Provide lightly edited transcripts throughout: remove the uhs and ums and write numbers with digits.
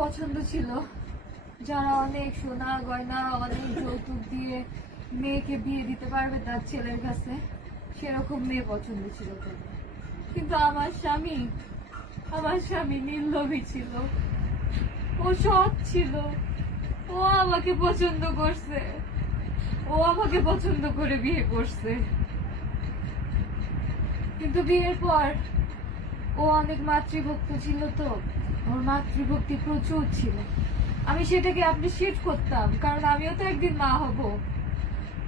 পছন্দ ছিল, যারা অনেক সোনা গয়না অনেক যৌতুক দিয়ে মেয়েকে বিয়ে দিতে পারবে তার ছেলের কাছে, সেরকম মেয়ে পছন্দ ছিল। কিন্তু আমার স্বামী নির্লোভী ছিল, ও সৎ ছিল, ও আমাকে পছন্দ করছে, ও আমাকে পছন্দ করে বিয়ে করছে। কিন্তু বিয়ের পর ও অনেক মাতৃভক্ত ছিল, তো ওর মাতৃভক্তি প্রচুর ছিল। আমি সেটাকে অ্যাপ্রিসিয়েট করতাম, কারণ আমিও তো একদিন মা হব,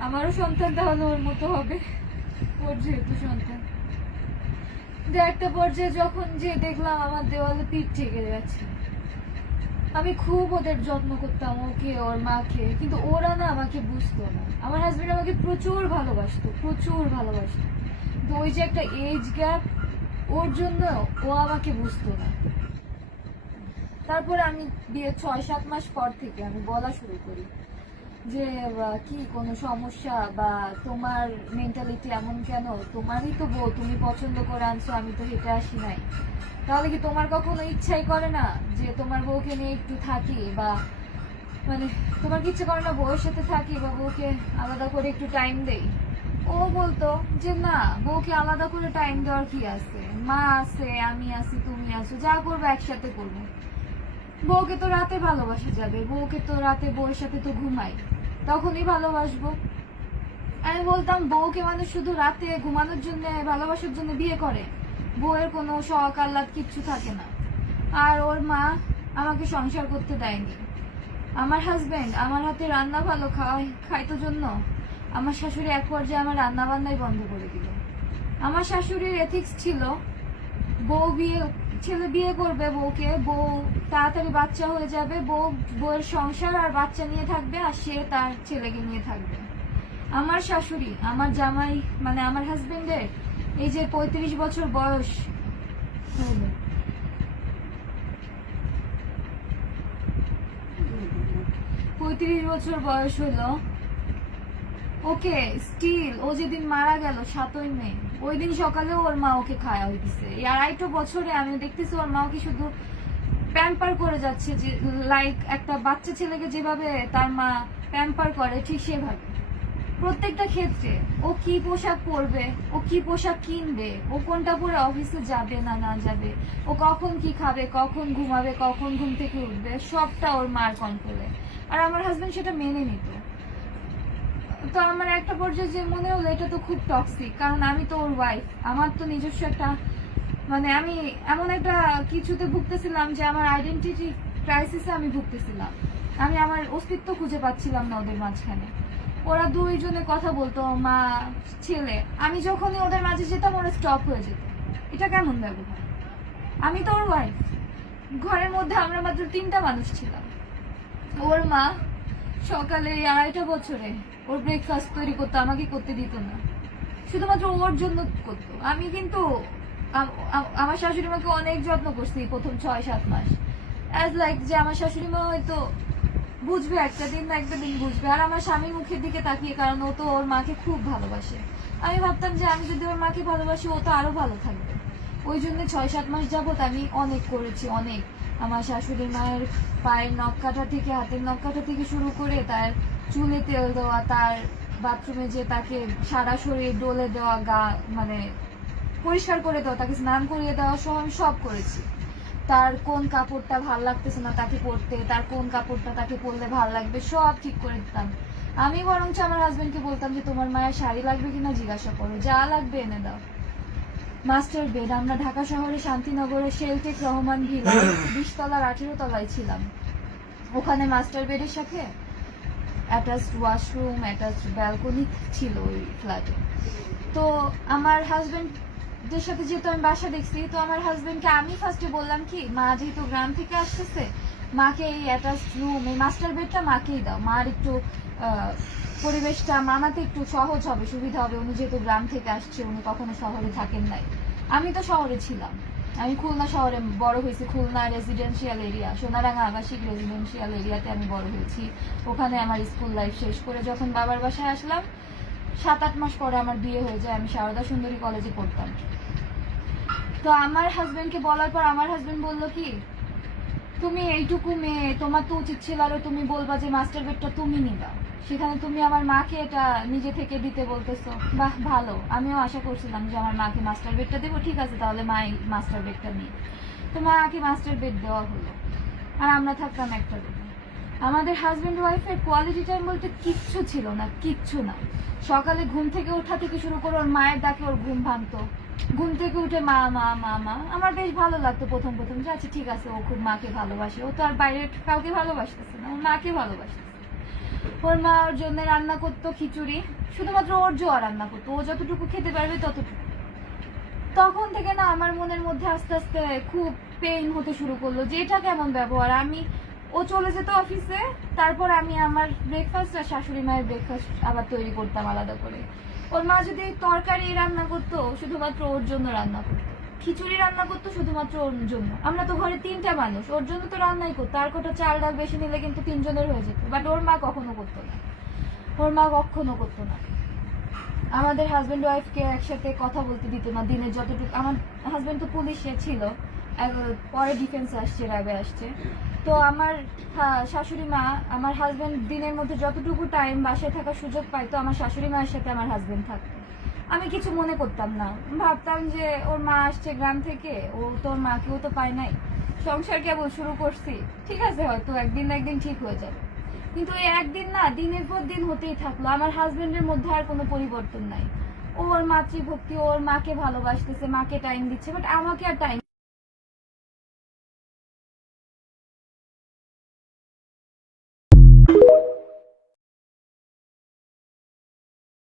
আমারও সন্তান তাহলে ওর মতো হবে, ওর যেহেতু সন্তান। কিন্তু একটা পর্যায়ে যখন যে দেখলাম আমার দেওয়ালে পিঠ ঠেকে যাচ্ছে, আমি খুব ওদের যত্ন করতাম, ওকে ওর মাকে, কিন্তু ওরা না আমাকে বুঝতো না। আমার হাজবেন্ড আমাকে প্রচুর ভালোবাসতো, কিন্তু ওই যে একটা এজ গ্যাপ, ওর জন্য ও আমাকে বুঝতো না। তারপরে আমি বিয়ে 6-7 মাস পর থেকে আমি বলা শুরু করি যে কি কোনো সমস্যা, বা তোমার মেন্টালিটি এমন কেন, তোমারই তো বউ, তুমি পছন্দ করে আনছো, আমি তো হেঁটে আসি নাই, তাহলে কি তোমার কখনো ইচ্ছাই করে না যে তোমার বউকে নিয়ে একটু থাকি, বা মানে তোমার কি ইচ্ছে করে না বউয়ের সাথে থাকি, বা বউকে আলাদা করে একটু টাইম দেই? ও বলতো যে না, বউকে আলাদা করে টাইম দেওয়ার কি আছে, মা আছে, আমি আছি, তুমি আছো, যা করবো একসাথে করবো। বউকে তো রাতে ভালোবাসা যাবে, বউকে তো রাতে বউয়ের সাথে তো ঘুমাই, তখনই ভালোবাসবো। আমি বলতাম বউকে মানুষ শুধু রাতে ঘুমানোর জন্য, ভালোবাসার জন্য বিয়ে করে, বউয়ের কোনো শখ আহ্লাদ কিচ্ছু থাকে না। আর ওর মা আমাকে সংসার করতে দেয়নি। আমার হাজবেন্ড আমার হাতে রান্না ভালো খাইতো জন্য আমার শাশুড়ি এক পর্যায়ে আমার রান্না বান্নাই বন্ধ করে দিল। আমার শাশুড়ির এথিক্স ছিল, ছেলে বিয়ে করবে বউকে, বউ তাড়াতাড়ি বাচ্চা হয়ে যাবে, বউয়ের সংসার আর বাচ্চা নিয়ে থাকবে, আর সে তার ছেলেকে নিয়ে থাকবে। আমার শাশুড়ি, আমার জামাই, মানে আমার হাজবেন্ডের এই যে 35 বছর বয়স, 35 বছর বয়স হলো, ওকে স্টিল, ও যেদিন মারা গেল 7ই মে, ওই দিন সকালে ওর মা ওকে খাওয়া হইতেছে। এই 2.5 বছরে আমি দেখতেছি ওর মা ওকে শুধু প্যাম্পার করে যাচ্ছে, যে লাইক একটা বাচ্চা ছেলেকে যেভাবে তার মা প্যাম্পার করে, ঠিক সেভাবে প্রত্যেকটা ক্ষেত্রে। ও কি পোশাক পরবে, ও কি পোশাক কিনবে, ও কোনটা পরে অফিসে যাবে না না যাবে, ও কখন কি খাবে, কখন ঘুমাবে, কখন ঘুম থেকে উঠবে, সবটা ওর মার কন্ট্রোলে। আর আমার হাজবেন্ড সেটা মেনে নিত। তো আমার একটা পর্যায়ে যে মনে হলো এটা তো খুব টক্সিক, কারণ আমি তো ওর ওয়াইফ, আমার তো নিজস্ব একটা, মানে আমি এমন একটা কিছুতে ভুগতেছিলাম যে আমার আইডেন্টিটি ক্রাইসিসে আমি ভুগতেছিলাম। আমি আমার অস্তিত্ব খুঁজে পাচ্ছিলাম না ওদের মাঝখানে। ওরা দুইজনে কথা বলতো, মা ছেলে, আমি যখনই ওদের মাঝে যেতাম ওরা স্টপ হয়ে যেত। এটা কেমন ব্যবহার? আমি তো ওর ওয়াইফ, ঘরের মধ্যে আমরা মাত্র 3টা মানুষ ছিলাম। ওর মা সকালে 2.5 বছরে ওর ব্রেকফাস্ট তৈরি করতো, আমাকে করতে দিত না, শুধুমাত্র ওর জন্য করতো। আমি কিন্তু আমার শাশুড়ি মাকে অনেক যত্ন করছি প্রথম 6-7 মাস, অ্যাজ লাইক যে আমার শাশুড়ি মা হয়তো বুঝবে, একটা দিন না একটা দিন বুঝবে। আর আমার স্বামীর মুখের দিকে তাকিয়ে, কারণ ও তো ওর মাকে খুব ভালোবাসে, আমি ভাবতাম যে আমি যদি ওর মাকে ভালোবাসি ও তো আরো ভালো থাকবে। ওই জন্য 6-7 মাস যাবত আমি অনেক করেছি, অনেক। আমার শাশুড়ি মায়ের পায়ের নখ কাটা থেকে, হাতের নখ কাটা থেকে শুরু করে তার চুলে তেল দেওয়া, তার বাথরুমে যে তাকে সারা শরীর ডলে দেওয়া, গা মানে পরিষ্কার করে দেওয়া, তাকে স্নান করিয়ে দেওয়া সহ আমি সব করেছি। তার কোন কাপড়টা ভাল লাগতেছে না তাকে পরতে, তার কোন কাপড়টা তাকে পরলে ভাল লাগবে, সব ঠিক করে দিতাম। আমি বরঞ্চ আমার হাজবেন্ডকে বলতাম যে তোমার মায়ের শাড়ি লাগবে কিনা জিজ্ঞাসা করো, যা লাগবে এনে দাও। মাস্টার বেড, আমরা ঢাকা শহরে শান্তিনগরে শেলটেক রহমান ভিলা 20 তলার 18 তলায় ছিলাম। ওখানে মাস্টার বেডের সাথে অ্যাটাচড ওয়াশরুম, অ্যাটাচড ব্যালকনি ছিল ওই ফ্ল্যাটে। তো আমার হাজবেন্ডের সাথে যেহেতু আমি বাসা দেখছি, তো আমার হাজবেন্ডকে আমি ফার্স্টে বললাম কি, মা যেহেতু গ্রাম থেকে আসতেছে, মাকে এই অ্যাটাচড রুম, এই মাস্টার বেডটা মাকেই দাও, মার একটু পরিবেশটা মানাতে একটু সহজ হবে, সুবিধা হবে। উনি যেহেতু গ্রাম থেকে আসছে, উনি কখনো শহরে থাকেন নাই, আমি তো শহরে ছিলাম, আমি খুলনা শহরে বড় হয়েছি, খুলনা রেসিডেন্সিয়াল এরিয়া, সোনারাঙ্গা আবাসিক রেসিডেন্সিয়াল এরিয়াতে আমি বড় হয়েছি। ওখানে আমার স্কুল লাইফ শেষ করে যখন বাবার বাসায় আসলাম, 7-8 মাস পরে আমার বিয়ে হয়ে যায়, আমি সারদা সুন্দরী কলেজে পড়তাম। তো আমার হাজবেন্ডকে বলার পর আমার হাজবেন্ড বললো কি, তুমি এইটুকু মেয়ে, তোমার তো উচিত ছিল আরো তুমি বলবা যে মাস্টার বেডটা তুমি নিবা, সেখানে তুমি আমার মাকে এটা নিজে থেকে দিতে বলতেছো। বাহ ভালো, আমিও আশা করছিলাম যে আমার মাকে মাস্টার বেডটা দেবো, ঠিক আছে তাহলে মা মাস্টার বেডটা নিই। তো মাকে মাস্টার বেড দেওয়া হলো, আর আমরা থাকতাম একটা রুমে। আমাদের হাজব্যান্ড ওয়াইফের কোয়ালিটি টাইম বলতে কিচ্ছু ছিল না, কিচ্ছু না। সকালে ঘুম থেকে ওঠা থেকে শুরু করে ওর মায়ের ডাকে ওর ঘুম ভাঙতো, ঘুম থেকে উঠে মা মা মা মা। আমার বেশ ভালো লাগতো প্রথম প্রথম যে আচ্ছা ঠিক আছে ও খুব মাকে ভালোবাসে, ও তো আর বাইরে কাউকে ভালোবাসতেছে না, ওর মাকে ভালোবাসতেছে। ওর মা ওর জন্য রান্না করতো খিচুড়ি, শুধুমাত্র ওর জোয়া রান্না করতো, ও যতটুকু খেতে পারবে ততটুকু। তখন থেকে না আমার মনের মধ্যে আস্তে আস্তে খুব পেইন হতে শুরু করলো যে এটা কেমন ব্যবহার। আমি, ও চলে যেত অফিসে, তারপর আমি আমার ব্রেকফাস্ট আর শাশুড়ি মায়ের ব্রেকফাস্ট আবার তৈরি করতাম আলাদা করে। ওর মা যদি তরকারি রান্না করতো শুধুমাত্র ওর জন্য রান্না করতো, খিচুড়ি রান্না করতো শুধুমাত্র ওর জন্য। আমরা তো ঘরে 3টা মানুষ, ওর জন্য তো রান্নাই করতো, আর কটা চাল ডাল বেশি নিলে কিন্তু 3 জনের হয়ে যেত, বাট ওর মা কখনো করতো না, ওর মা কখনো করতো না। আমাদের হাজব্যান্ড ওয়াইফকে একসাথে কথা বলতে দিত না দিনে যতটুকু। আমার হাজব্যান্ড তো পুলিশে ছিল, পরে ডিফেন্সে আসছে, র্যাবে আসছে। তো আমার শাশুড়ি মা, আমার হাজব্যান্ড দিনের মধ্যে যতটুকু টাইম বাসায় থাকার সুযোগ পাইতো আমার শাশুড়ি মায়ের সাথে আমার হাজব্যান্ড থাকতো। আমি কিছু মনে করতাম না, ভাবতাম যে ওর মা আসছে গ্রাম থেকে, ও তোর মাকেও তো পায় নাই, সংসার কেবল শুরু করছি, ঠিক আছে হয়তো একদিন না একদিন ঠিক হয়ে যাবে। কিন্তু এই একদিন না দিনের পর দিন হতেই থাকলো, আমার হাজবেন্ডের মধ্যে আর কোনো পরিবর্তন নাই। ও ওর মাতৃভক্তি, ওর মাকে ভালোবাসতেছে, মাকে টাইম দিচ্ছে, বাট আমাকে আর টাইম